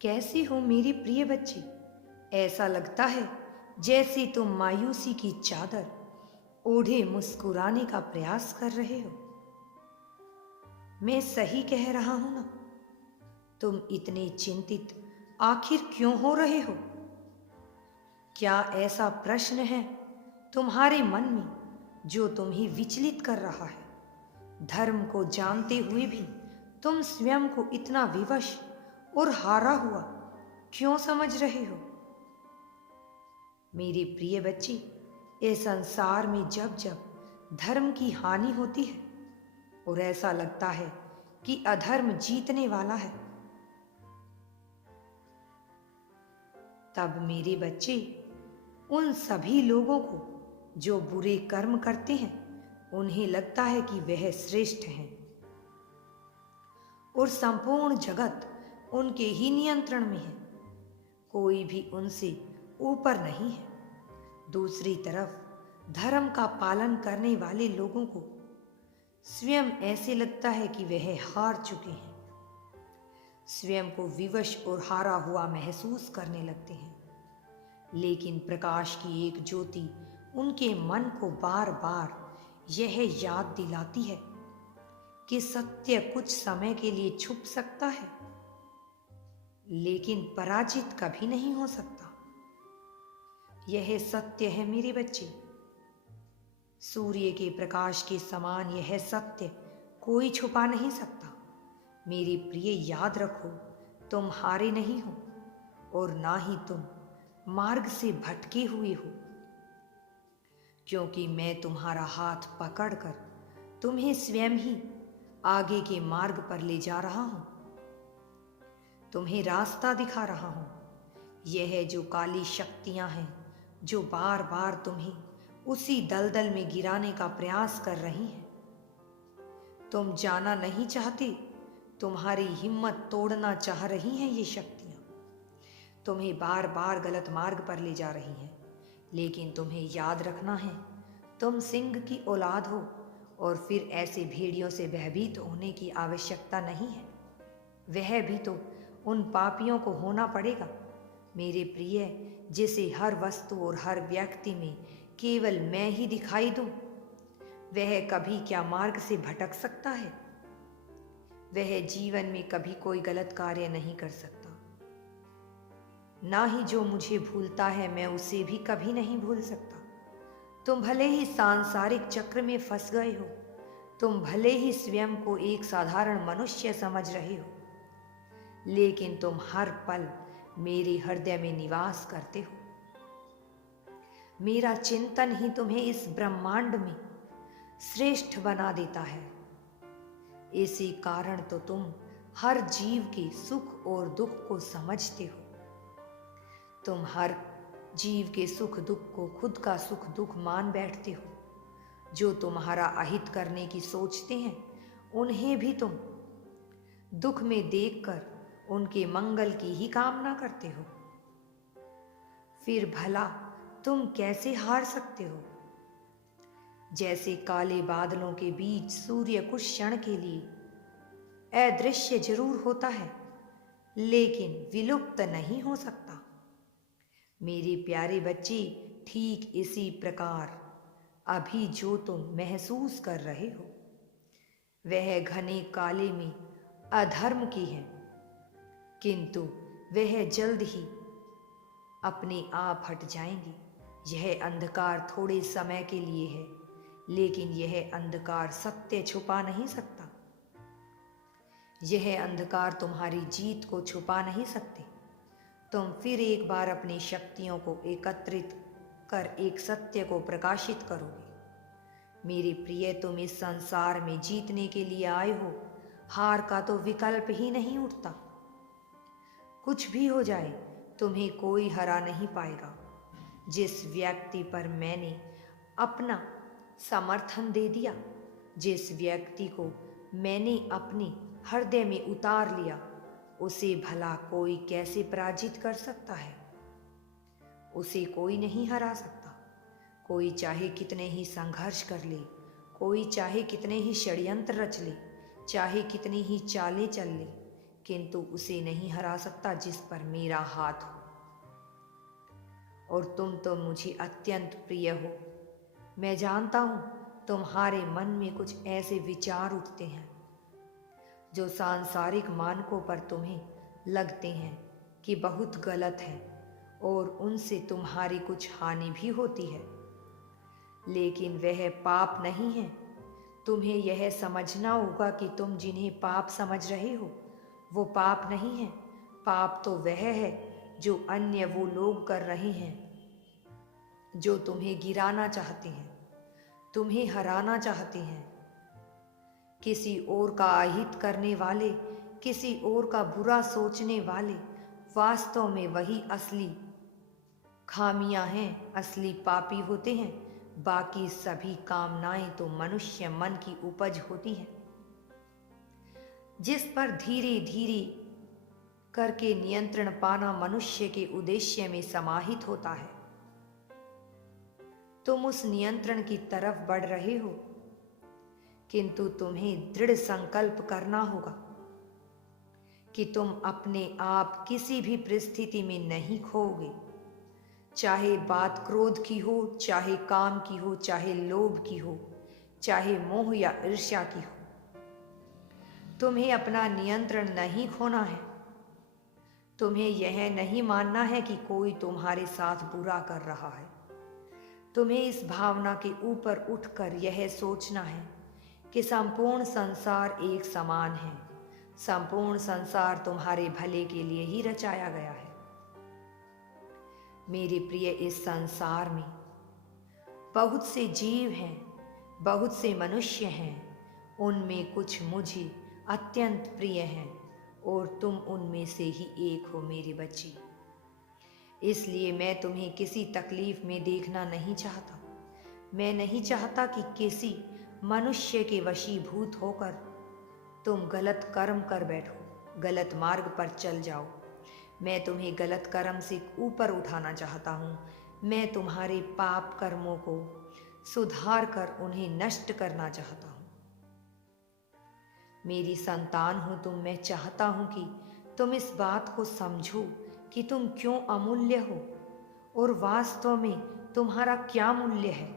कैसी हो मेरी प्रिय बच्ची? ऐसा लगता है जैसे तुम मायूसी की चादर ओढ़े मुस्कुराने का प्रयास कर रहे हो। मैं सही कह रहा हूं ना? तुम इतने चिंतित आखिर क्यों हो रहे हो? क्या ऐसा प्रश्न है तुम्हारे मन में जो तुम्हें विचलित कर रहा है? धर्म को जानते हुए भी तुम स्वयं को इतना विवश और हारा हुआ क्यों समझ रहे हो? मेरी प्रिय बच्ची, इस संसार में जब जब धर्म की हानि होती है और ऐसा लगता है कि अधर्म जीतने वाला है, तब मेरे बच्चे उन सभी लोगों को जो बुरे कर्म करते हैं उन्हें लगता है कि वह श्रेष्ठ हैं और संपूर्ण जगत उनके ही नियंत्रण में है। कोई भी उनसे ऊपर नहीं है। दूसरी तरफ धर्म का पालन करने वाले लोगों को स्वयं ऐसे लगता है कि वह हार चुके हैं, स्वयं को विवश और हारा हुआ महसूस करने लगते हैं। लेकिन प्रकाश की एक ज्योति उनके मन को बार बार यह याद दिलाती है कि सत्य कुछ समय के लिए छुप सकता है, लेकिन पराजित कभी नहीं हो सकता। यह सत्य है मेरे बच्चे। सूर्य के प्रकाश के समान यह सत्य कोई छुपा नहीं सकता। मेरे प्रिय, याद रखो, तुम हारे नहीं हो और ना ही तुम मार्ग से भटके हुए हो, क्योंकि मैं तुम्हारा हाथ पकड़कर तुम्हें स्वयं ही आगे के मार्ग पर ले जा रहा हूं, तुम्हें रास्ता दिखा रहा हूं। यह जो काली शक्तियां हैं जो बार बार तुम्हें उसी दलदल में गिराने का प्रयास कर रही हैं, तुम जाना नहीं चाहते, तुम्हारी हिम्मत तोड़ना चाह रही हैं। ये शक्तियां तुम्हें बार बार गलत मार्ग पर ले जा रही हैं, लेकिन तुम्हें याद रखना है, तुम सिंह की औलाद हो और फिर ऐसे भेड़ियों से भयभीत होने की आवश्यकता नहीं है। वह भी तो उन पापियों को होना पड़ेगा मेरे प्रिय, जिसे हर वस्तु और हर व्यक्ति में केवल मैं ही दिखाई दूं। वह कभी क्या मार्ग से भटक सकता है? वह जीवन में कभी कोई गलत कार्य नहीं कर सकता। ना ही जो मुझे भूलता है मैं उसे भी कभी नहीं भूल सकता। तुम भले ही सांसारिक चक्र में फंस गए हो, तुम भले ही स्वयं को एक साधारण मनुष्य समझ रहे हो, लेकिन तुम हर पल मेरे हृदय में निवास करते हो। मेरा चिंतन ही तुम्हें इस ब्रह्मांड में श्रेष्ठ बना देता है। इसी कारण तो तुम हर जीव के सुख और दुख को समझते हो। तुम हर जीव के सुख दुख को खुद का सुख दुख मान बैठते हो। जो तुम्हारा अहित करने की सोचते हैं उन्हें भी तुम दुख में देखकर उनके मंगल की ही कामना करते हो। फिर भला तुम कैसे हार सकते हो? जैसे काले बादलों के बीच सूर्य कुछ क्षण के लिए अदृश्य जरूर होता है, लेकिन विलुप्त नहीं हो सकता। मेरे प्यारे बच्चे, ठीक इसी प्रकार अभी जो तुम महसूस कर रहे हो वह घने काले में अधर्म की है, किंतु वह जल्द ही अपने आप हट जाएंगे। यह अंधकार थोड़े समय के लिए है, लेकिन यह अंधकार सत्य छुपा नहीं सकता। यह अंधकार तुम्हारी जीत को छुपा नहीं सकते। तुम फिर एक बार अपनी शक्तियों को एकत्रित कर एक सत्य को प्रकाशित करोगे। मेरे प्रिय, तुम इस संसार में जीतने के लिए आए हो, हार का तो विकल्प ही नहीं उठता। कुछ भी हो जाए तुम्हें कोई हरा नहीं पाएगा। जिस व्यक्ति पर मैंने अपना समर्थन दे दिया, जिस व्यक्ति को मैंने अपने हृदय में उतार लिया, उसे भला कोई कैसे पराजित कर सकता है? उसे कोई नहीं हरा सकता। कोई चाहे कितने ही संघर्ष कर ले, कोई चाहे कितने ही षड्यंत्र रच ले, चाहे कितनी ही चालें चल ले, किंतु उसे नहीं हरा सकता जिस पर मेरा हाथ हो। और तुम तो मुझे अत्यंत प्रिय हो। मैं जानता हूँ तुम्हारे मन में कुछ ऐसे विचार उठते हैं जो सांसारिक मानकों पर तुम्हें लगते हैं कि बहुत गलत है और उनसे तुम्हारी कुछ हानि भी होती है, लेकिन वह पाप नहीं है। तुम्हें यह समझना होगा कि तुम जिन्हें पाप समझ रहे हो वो पाप नहीं है। पाप तो वह है जो अन्य वो लोग कर रहे हैं जो तुम्हें गिराना चाहते हैं, तुम्हें हराना चाहते हैं। किसी और का अहित करने वाले, किसी और का बुरा सोचने वाले वास्तव में वही असली खामियां हैं, असली पापी होते हैं। बाकी सभी कामनाएं तो मनुष्य मन की उपज होती हैं, जिस पर धीरे धीरे करके नियंत्रण पाना मनुष्य के उद्देश्य में समाहित होता है। तुम उस नियंत्रण की तरफ बढ़ रहे हो, किंतु तुम्हें दृढ़ संकल्प करना होगा कि तुम अपने आप किसी भी परिस्थिति में नहीं खोओगे। चाहे बात क्रोध की हो, चाहे काम की हो, चाहे लोभ की हो, चाहे मोह या ईर्ष्या की हो, तुम्हें अपना नियंत्रण नहीं खोना है। तुम्हें यह नहीं मानना है कि कोई तुम्हारे साथ बुरा कर रहा है। तुम्हें इस भावना के ऊपर उठकर यह सोचना है कि संपूर्ण संसार एक समान है। संपूर्ण संसार तुम्हारे भले के लिए ही रचाया गया है। मेरे प्रिय, इस संसार में बहुत से जीव हैं, बहुत से मनुष्य हैं। उनमें कुछ मुझे अत्यंत प्रिय हैं और तुम उनमें से ही एक हो मेरी बच्ची। इसलिए मैं तुम्हें किसी तकलीफ में देखना नहीं चाहता। मैं नहीं चाहता कि किसी मनुष्य के वशीभूत होकर तुम गलत कर्म कर बैठो, गलत मार्ग पर चल जाओ। मैं तुम्हें गलत कर्म से ऊपर उठाना चाहता हूँ। मैं तुम्हारे पाप कर्मों को सुधार कर उन्हें नष्ट करना चाहता हूँ। मेरी संतान हो तुम। मैं चाहता हूँ कि तुम इस बात को समझो कि तुम क्यों अमूल्य हो और वास्तव में तुम्हारा क्या मूल्य है।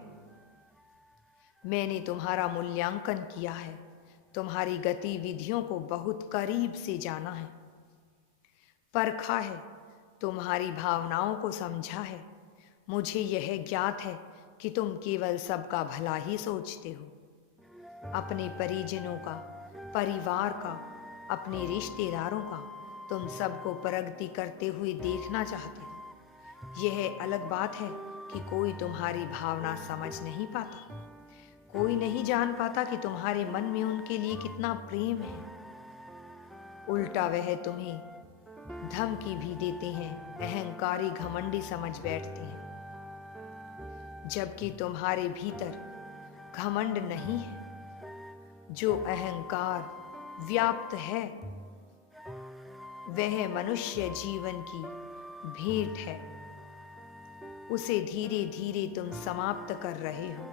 मैंने तुम्हारा मूल्यांकन किया है, तुम्हारी गतिविधियों को बहुत करीब से जाना है, परखा है, तुम्हारी भावनाओं को समझा है। मुझे यह ज्ञात है कि तुम केवल सबका भला ही सोचते हो। अपने परिजनों का, परिवार का, अपने रिश्तेदारों का, तुम सबको प्रगति करते हुए देखना चाहते हो। यह अलग बात है कि कोई तुम्हारी भावना समझ नहीं पाता। कोई नहीं जान पाता कि तुम्हारे मन में उनके लिए कितना प्रेम है। उल्टा वह तुम्हें धमकी भी देते हैं, अहंकारी घमंडी समझ बैठते हैं, जबकि तुम्हारे भीतर घमंड नहीं है। जो अहंकार व्याप्त है वह मनुष्य जीवन की भेंट है। उसे धीरे धीरे तुम समाप्त कर रहे हो।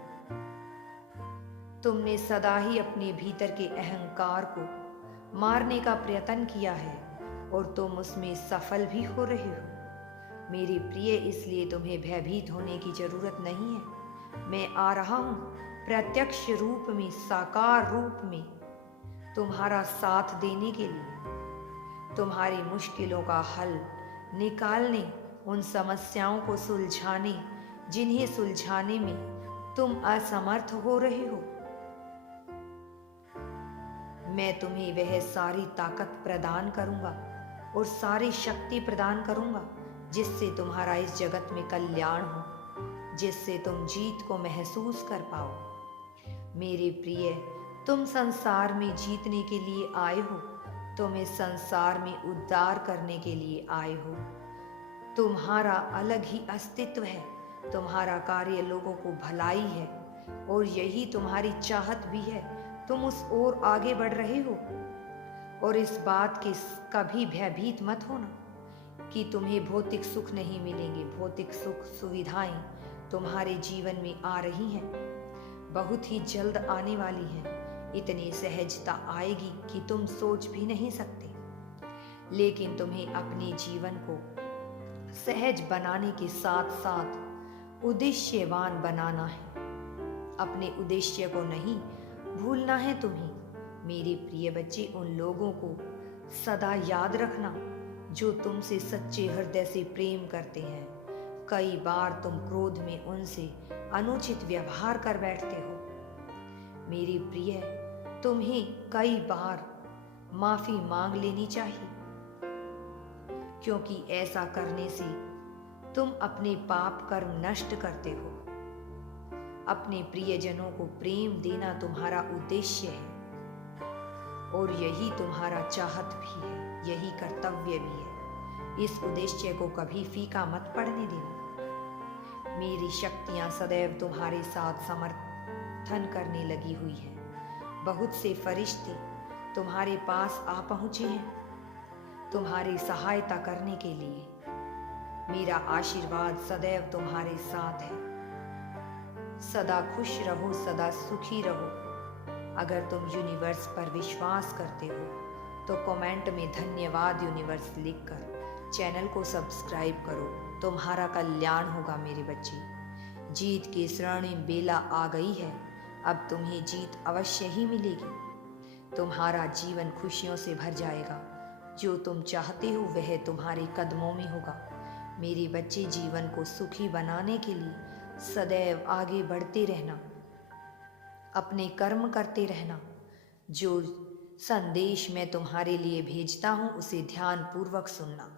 तुमने सदा ही अपने भीतर के अहंकार को मारने का प्रयत्न किया है और तुम उसमें सफल भी हो रहे हो। मेरे प्रिय, इसलिए तुम्हें भयभीत होने की जरूरत नहीं है। मैं आ रहा हूँ प्रत्यक्ष रूप में, साकार रूप में तुम्हारा साथ देने के लिए, तुम्हारी मुश्किलों का हल निकालने, उन समस्याओं को सुलझाने जिन्हें सुलझाने में तुम असमर्थ हो रहे हो। मैं तुम्हें वह सारी ताकत प्रदान करूंगा और सारी शक्ति प्रदान करूंगा जिससे तुम्हारा इस जगत में कल्याण हो, जिससे तुम जीत को महसूस कर पाओ। मेरे प्रिय, तुम संसार में जीतने के लिए आए हो। तुम इस संसार में उद्धार करने के लिए आए हो। तुम्हारा अलग ही अस्तित्व है। तुम्हारा कार्य लोगों को भलाई है और यही तुम्हारी चाहत भी है। तुम उस ओर आगे बढ़ रहे हो और इस बात के कभी भयभीत मत होना कि तुम्हें भौतिक सुख नहीं मिलेंगे। भौतिक सुख सुविधाएं तुम्हारे जीवन में आ रही हैं, बहुत ही जल्द आने वाली हैं। इतनी सहजता आएगी कि तुम सोच भी नहीं सकते। लेकिन तुम्हें अपने जीवन को सहज बनाने के साथ साथ उद्देश्यवान बनाना है। अपने उद्देश्य को नहीं भूलना है तुम्हें। मेरे प्रिय बच्चे, उन लोगों को सदा याद रखना जो तुमसे सच्चे हृदय से प्रेम करते हैं। कई बार तुम क्रोध में उनसे अनुचित व्यवहार कर बैठते हो। मेरे प्रिय, तुम्हें कई बार माफी मांग लेनी चाहिए, क्योंकि ऐसा करने से तुम अपने पाप कर्म नष्ट करते हो। अपने प्रियजनों को प्रेम देना तुम्हारा उद्देश्य है और यही तुम्हारा चाहत भी है, यही कर्तव्य भी है। इस उद्देश्य को कभी फीका मत पड़ने देना। मेरी शक्तियां सदैव तुम्हारे साथ समर्थन करने लगी हुई है। बहुत से फरिश्ते तुम्हारे पास आ पहुंचे हैं तुम्हारी सहायता करने के लिए। मेरा आशीर्वाद सदैव तुम्हारे साथ है। सदा खुश रहो, सदा सुखी रहो। अगर तुम यूनिवर्स पर विश्वास करते हो तो कमेंट में धन्यवाद यूनिवर्स लिखकर चैनल को सब्सक्राइब करो। तुम्हारा कल्याण होगा मेरे बच्चे। जीत की स्वर्णिम बेला आ गई है। अब तुम्हें जीत अवश्य ही मिलेगी। तुम्हारा जीवन खुशियों से भर जाएगा। जो तुम चाहते हो वह तुम्हारे कदमों में होगा। मेरे बच्चे, जीवन को सुखी बनाने के लिए सदैव आगे बढ़ते रहना, अपने कर्म करते रहना। जो संदेश मैं तुम्हारे लिए भेजता हूँ उसे ध्यान पूर्वक सुनना।